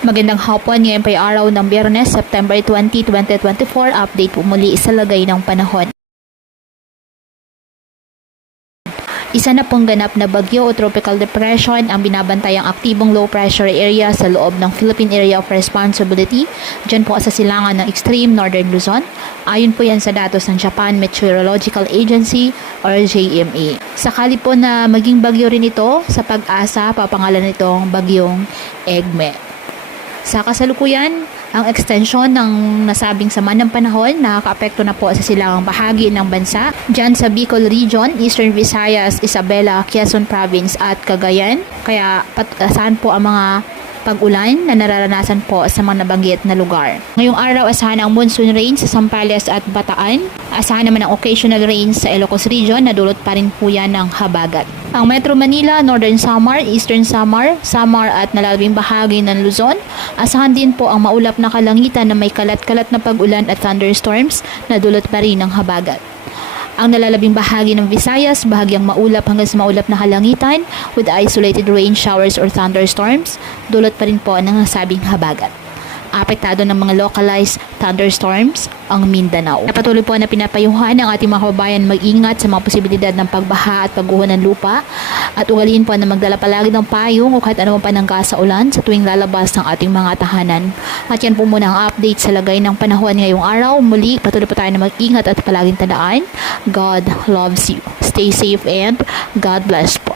Magandang hapon, ngayon pa yung araw ng Biyernes, September 20, 2024. Update po muli sa lagay ng panahon. Isa na pong ganap na bagyo o tropical depression ang binabantayang aktibong low pressure area sa loob ng Philippine Area of Responsibility, dyan po sa silangan ng extreme northern Luzon. Ayon po yan sa datos ng Japan Meteorological Agency or JMA. Sakali po na maging bagyo rin ito, sa pag-asa papangalan nitong bagyong Egme. Sa kasalukuyan, ang extension ng nasabing sama ng panahon nakakaapekto na po sa silangang bahagi ng bansa, dyan sa Bicol Region, Eastern Visayas, Isabela, Quezon Province at Cagayan. Kaya asahan po ang mga pag-ulan na nararanasan po sa mga nabanggit na lugar. Ngayong araw, asahan ang monsoon rain sa Zambales at Bataan. Asahan naman ang occasional rain sa Ilocos Region na dulot pa rin po yan ng habagat. Ang Metro Manila, Northern Samar, Eastern Samar, Samar at nalalabing bahagi ng Luzon, asahan din po ang maulap na kalangitan na may kalat-kalat na pag-ulan at thunderstorms na dulot pa rin ng habagat. Ang nalalabing bahagi ng Visayas, bahagyang maulap hanggang sa maulap na kalangitan with isolated rain showers or thunderstorms, dulot pa rin po ng nasabing habagat. Apektado ng mga localized thunderstorms ang Mindanao. Patuloy po na pinapayuhan ng ating mga kababayan mag-ingat sa mga posibilidad ng pagbaha at pagguho ng lupa at ugaliin po na magdala palagi ng payong o kahit anumang panangga sa ulan sa tuwing lalabas ng ating mga tahanan. At yan po muna ang update sa lagay ng panahon ngayong araw. Muli, patuloy po tayo na mag-ingat at palaging tandaan, God loves you. Stay safe and God bless po.